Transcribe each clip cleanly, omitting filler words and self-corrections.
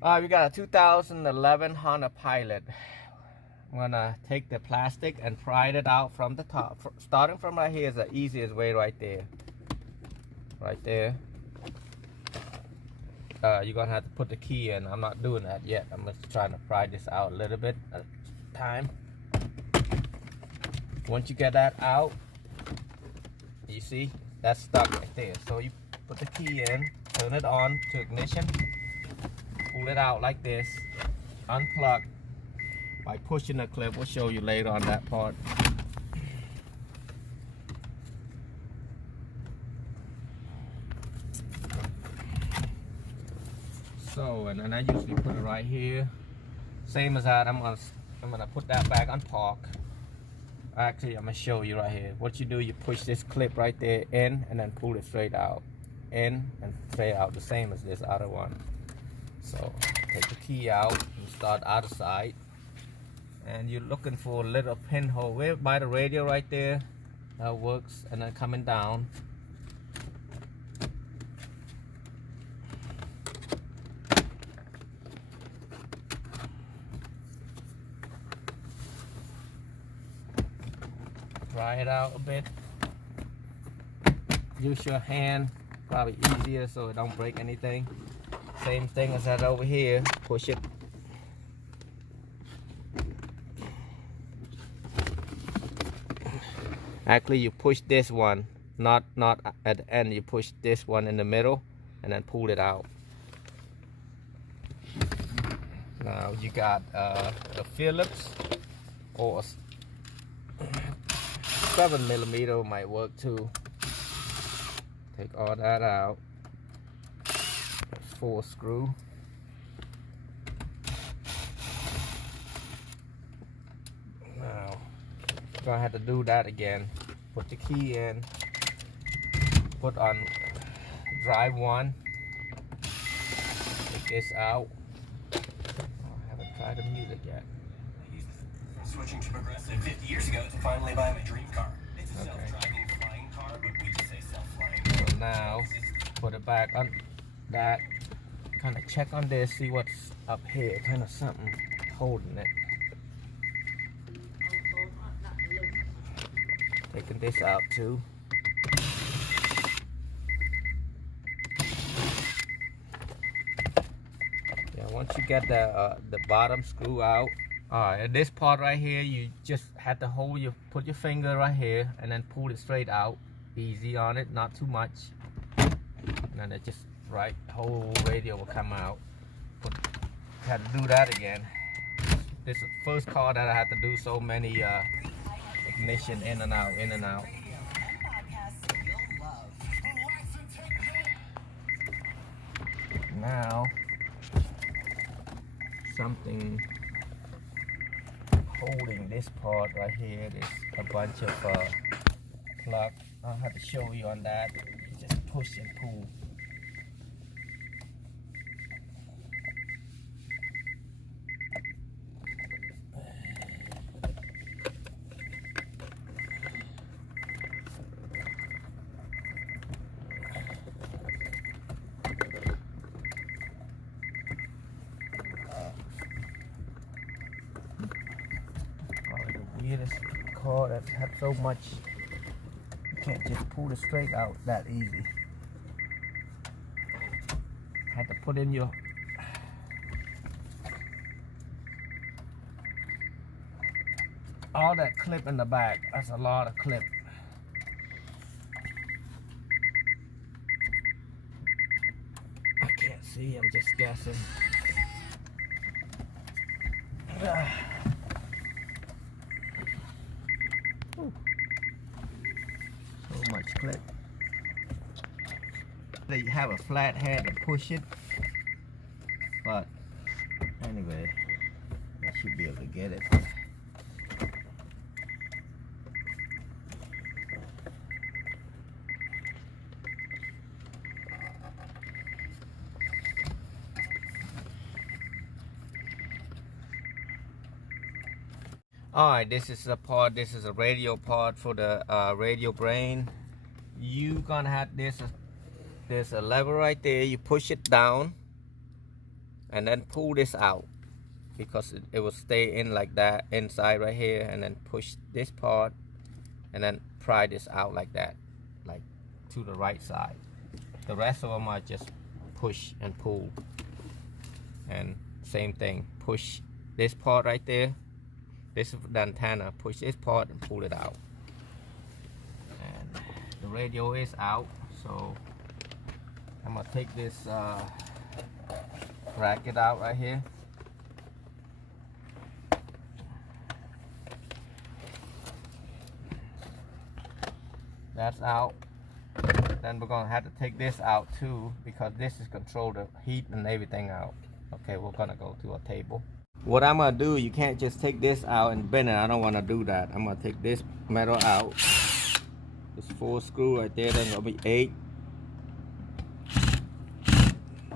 We got a 2011 Honda Pilot. I'm gonna take the plastic and pry it out from the top. Starting from right here is the easiest way right there. Right there. You're gonna have to put the key in. I'm not doing that yet. I'm just trying to pry this out a little bit at a time. Once you get that out, you see that's stuck right there. So you put the key in, turn it on to ignition, pull it out like this, unplug by pushing the clip. We'll show you later on that part. So, and then I usually put it right here. Same as that, I'm gonna put that back on park. Actually, I'm gonna show you right here. What you do, you push this clip right there in and then pull it straight out. In and straight out, the same as this other one. So, take the key out and start the other side. And you're looking for a little pinhole way by the radio right there. That works. And then coming down. Pry it out a bit. Use your hand, probably easier so it don't break anything. Same thing as that over here. Push it. Actually, you push this one, not at the end. You push this one in the middle, and then pull it out. Now you got the Phillips or 7mm might work too. Take all that out. There's 4 screws. Now you're gonna have to do that again. Put the key in. Put on drive 1. Take this out. Oh, I haven't tried the music yet. Switching to Progressive 50 years ago to finally buy my dream car. It's a self-driving flying car, but we just say self-flying. So now, put it back on that. Kind of check on this, see what's up here. Kind of something holding it. Taking this out too. Yeah, once you get the bottom screw out. Alright, this part right here, you just have to put your finger right here and then pull it straight out. Easy on it, not too much. And then it just right, whole radio will come out. Had to do that again. This is the first car that I had to do so many ignition in and out, in and out. Now, something holding this part right here. There's a bunch of plug. I'll have to show you on that. You just push and pull. Weirdest car that has so much, you can't just pull it straight out that easy. Had to put in your all that clip in the back. That's a lot of clip. I can't see, I'm just guessing. So much clip. They have a flat head and push it, but anyway, I should be able to get it. Alright, this is a part, this is a radio part for the radio brain. You gonna have this, there's a lever right there, you push it down and then pull this out, because it will stay in like that inside right here, and then push this part and then pry this out like that, like to the right side. The rest of them are just push and pull, and same thing, push this part right there, this is the antenna, push this part and pull it out. And the radio is out, so I'm gonna take this bracket out right here. That's out. Then we're gonna have to take this out too, because this is control the heat and everything out. Okay, we're gonna go to a table. What I'm gonna do, you can't just take this out and bend it. I don't want to do that. I'm gonna take this metal out. This 4 screw right there, that's gonna be 8.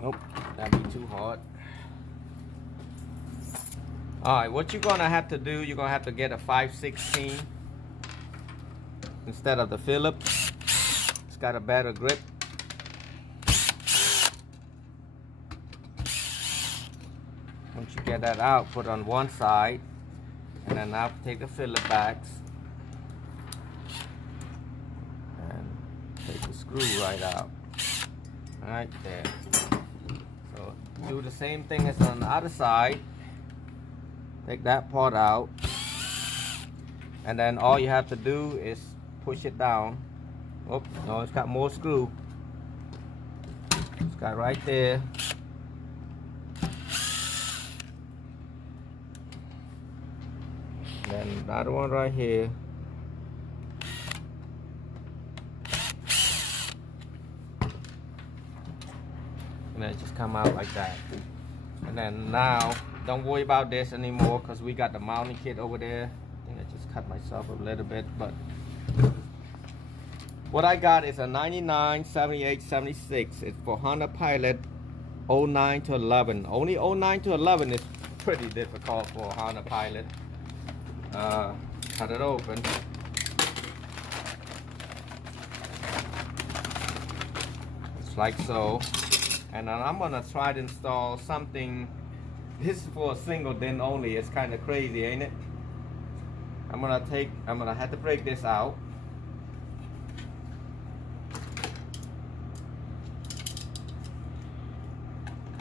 Nope, that'd be too hard. Alright, what you're gonna have to do, you're gonna have to get a 5/16 instead of the Phillips. It's got a better grip. Once you get that out, put on one side, and then now take the Phillips backs and take the screw right out. Right there. So do the same thing as on the other side. Take that part out, and then all you have to do is push it down. Oh no, it's got more screw. It's got right there. Then another one right here. And then just come out like that. And then now, don't worry about this anymore, because we got the mounting kit over there. I think I just cut myself a little bit, but what I got is a 99, 78, 76. It's for Honda Pilot 09 to 11. Only 09 to 11 is pretty difficult for a Honda Pilot. Cut it open. It's like so. And then I'm gonna try to install something. This is for a single DIN only. It's kind of crazy, ain't it? I'm gonna have to break this out.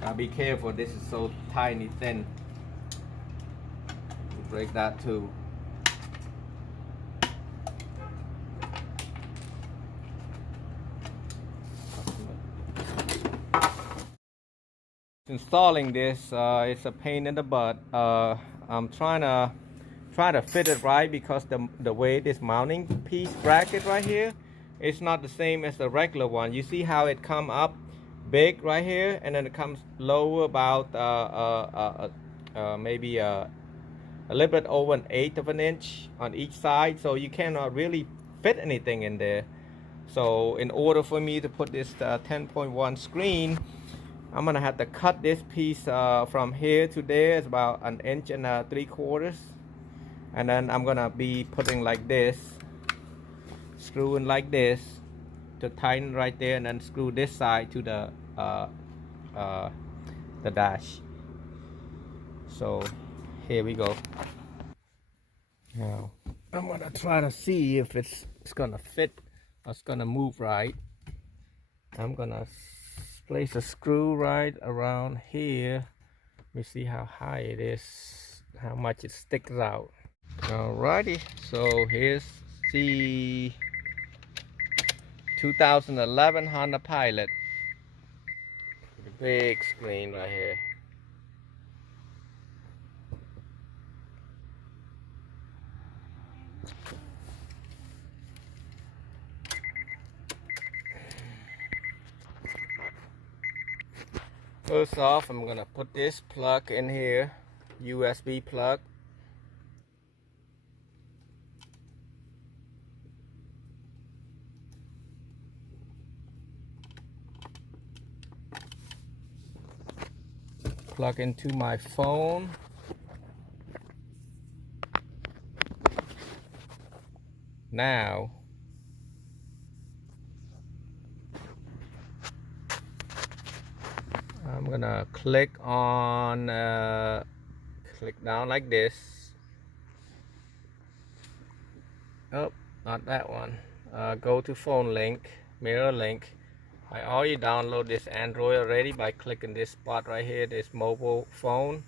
Gotta be careful, this is so tiny thin. Break that too. Installing this, it's a pain in the butt. I'm trying to fit it right, because the way this mounting piece bracket right here, it's not the same as the regular one. You see how it come up big right here, and then it comes lower about maybe a little bit over 1/8 of an inch on each side, so you cannot really fit anything in there. So in order for me to put this 10.1 screen, I'm gonna have to cut this piece from here to there. It's about 1 3/4 inches, and then I'm gonna be putting like this, screwing like this to tighten right there, and then screw this side to the dash. So here we go. Now I'm gonna try to see if it's gonna fit or it's gonna move right. I'm gonna place a screw right around here. Let me see how high it is, how much it sticks out. Alrighty, so here's the 2011 Honda Pilot. The big screen right here. First off, I'm gonna put this plug in here, USB plug. Plug into my phone. Now, I'm gonna click on click down like this. Oh, not that one. Go to phone link, mirror link. I already download this Android already by clicking this spot right here, this mobile phone.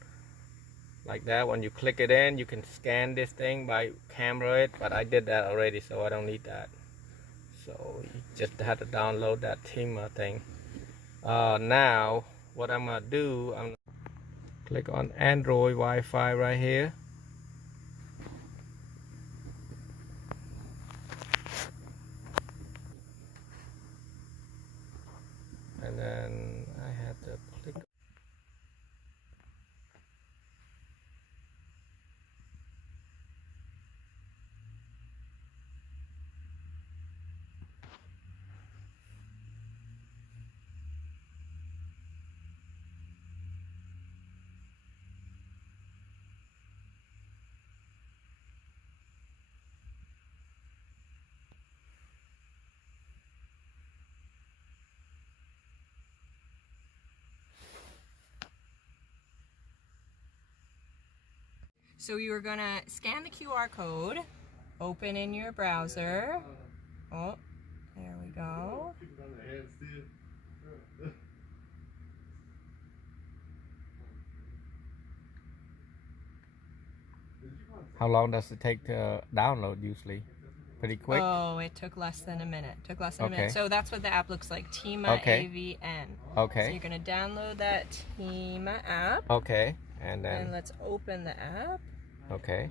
Like that, when you click it in, you can scan this thing by camera it, but I did that already, so I don't need that. So you just have to download that Thema thing. Now, what I'm gonna do, I'm gonna click on Android Wi-Fi right here. And then I have to click. So you're gonna scan the QR code, open in your browser. Oh, there we go. How long does it take to download usually? Pretty quick? Oh, it took less than a minute. Took less than a Okay. minute. So that's what the app looks like. Thema Okay. AVN. Okay. So you're gonna download that Thema app. Okay. And then And let's open the app. okay.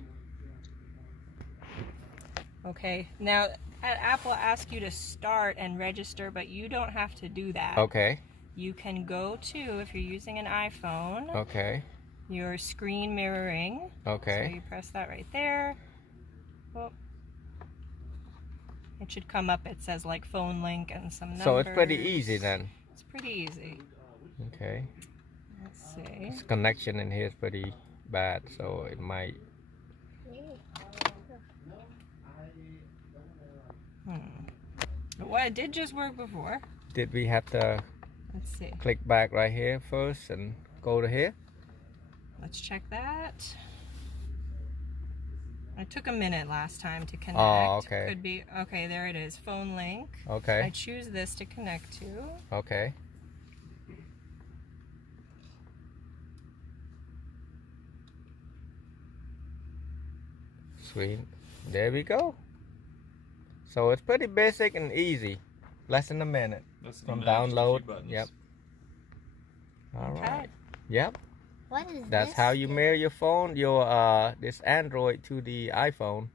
Okay. Now that app will ask you to start and register, but you don't have to do that. Okay. You can go to, if you're using an iPhone, Okay. your screen mirroring. So Okay. you press that right there. Oh. It should come up. It says like phone link and some numbers. So it's pretty easy then. It's pretty easy. Okay. Let's see. This connection in here is pretty bad, so it might. Well, it did just work before. Did we have to Let's see. click back right here first and go to here? Let's check that. It took a minute last time to connect. Oh, okay. Could be. Okay, there it is. Phone link. I Okay. choose this to connect to. Okay. Sweet. There we go. So it's pretty basic and easy. Less than a minute from download. Yep. All Okay. right. Yep. What is That's this? how you mirror your phone, your this Android to the iPhone.